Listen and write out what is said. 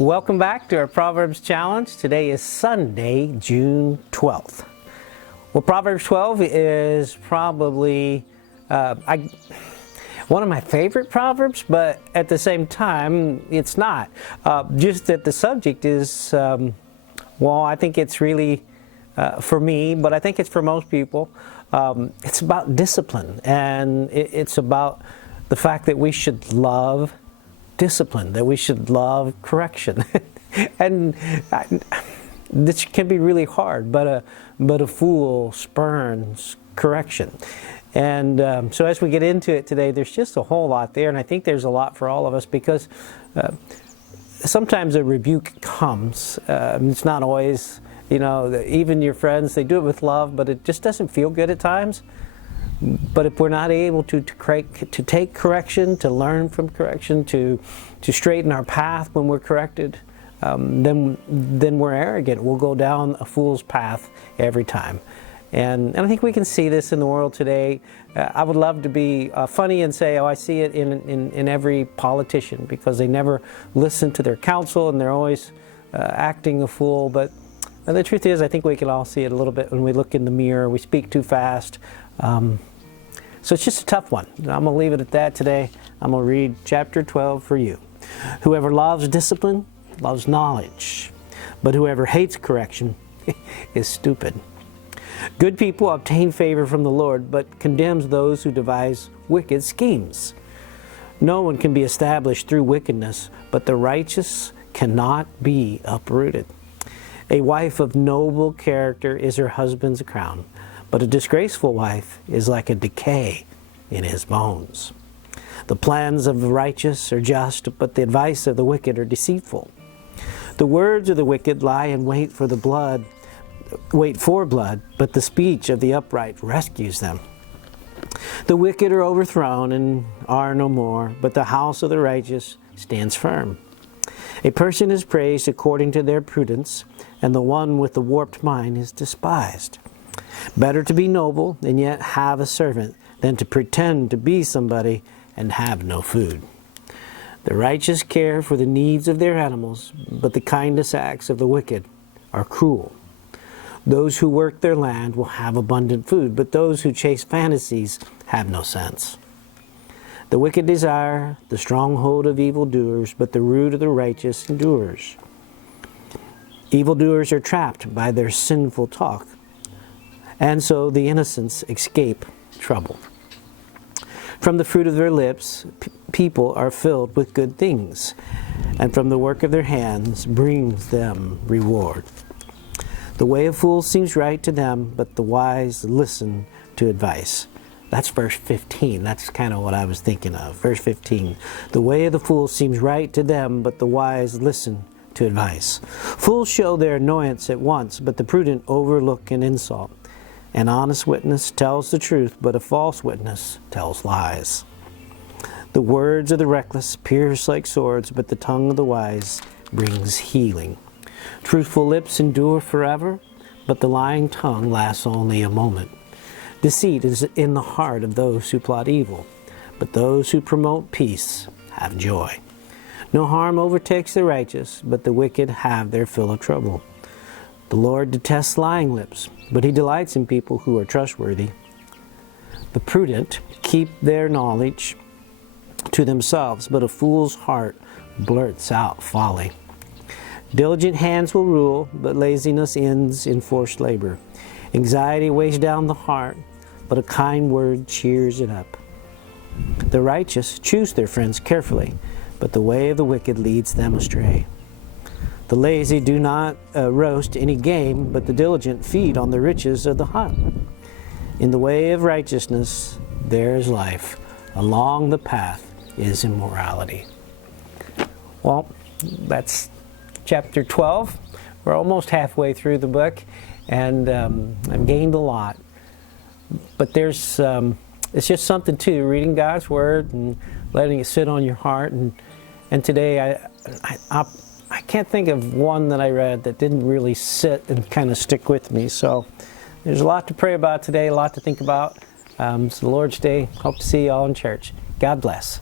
Welcome back to our Proverbs Challenge. Today is Sunday, June 12th. Well, Proverbs 12 is probably one of my favorite Proverbs, but at the same time, it's not. Just that the subject is, I think it's really for me, but I think it's for most people. It's about discipline, and it's about the fact that we should love discipline, that we should love correction. And this can be really hard, but a fool spurns correction. And so as we get into it today, there's just a whole lot there, and I think there's a lot for all of us, because sometimes a rebuke comes. It's not always, even your friends, they do it with love, but it just doesn't feel good at times. But if we're not able to take correction, to learn from correction, to straighten our path when we're corrected, then we're arrogant. We'll go down a fool's path every time. And I think we can see this in the world today. I would love to be funny and say, I see it in every politician, because they never listen to their counsel and they're always acting a fool. But the truth is, I think we can all see it a little bit when we look in the mirror. We speak too fast. So it's just a tough one. I'm going to leave it at that today. I'm going to read chapter 12 for you. Whoever loves discipline loves knowledge, but whoever hates correction is stupid. Good people obtain favor from the Lord, but condemns those who devise wicked schemes. No one can be established through wickedness, but the righteous cannot be uprooted. A wife of noble character is her husband's crown, but a disgraceful wife is like a decay in his bones. The plans of the righteous are just, but the advice of the wicked are deceitful. The words of the wicked lie in wait for blood, but the speech of the upright rescues them. The wicked are overthrown and are no more, but the house of the righteous stands firm. A person is praised according to their prudence, and the one with the warped mind is despised. Better to be noble and yet have a servant than to pretend to be somebody and have no food. The righteous care for the needs of their animals, but the kindest acts of the wicked are cruel. Those who work their land will have abundant food, but those who chase fantasies have no sense. The wicked desire the stronghold of evildoers, but the root of the righteous endures. Evildoers are trapped by their sinful talk, and so the innocents escape trouble. From the fruit of their lips, people are filled with good things, and from the work of their hands brings them reward. The way of fools seems right to them, but the wise listen to advice. That's verse 15. That's kind of what I was thinking of. Verse 15. The way of the fool seems right to them, but the wise listen to advice. Fools show their annoyance at once, but the prudent overlook an insult. An honest witness tells the truth, but a false witness tells lies. The words of the reckless pierce like swords, but the tongue of the wise brings healing. Truthful lips endure forever, but the lying tongue lasts only a moment. Deceit is in the heart of those who plot evil, but those who promote peace have joy. No harm overtakes the righteous, but the wicked have their fill of trouble. The Lord detests lying lips, but He delights in people who are trustworthy. The prudent keep their knowledge to themselves, but a fool's heart blurts out folly. Diligent hands will rule, but laziness ends in forced labor. Anxiety weighs down the heart, but a kind word cheers it up. The righteous choose their friends carefully, but the way of the wicked leads them astray. The lazy do not roast any game, but the diligent feed on the riches of the hunt. In the way of righteousness there is life. Along the path is immorality. Well, that's chapter 12. We're almost halfway through the book, and I've gained a lot. But it's just something too, reading God's Word and letting it sit on your heart. And today I can't think of one that I read that didn't really sit and kind of stick with me. So there's a lot to pray about today, a lot to think about. It's the Lord's Day. Hope to see you all in church. God bless.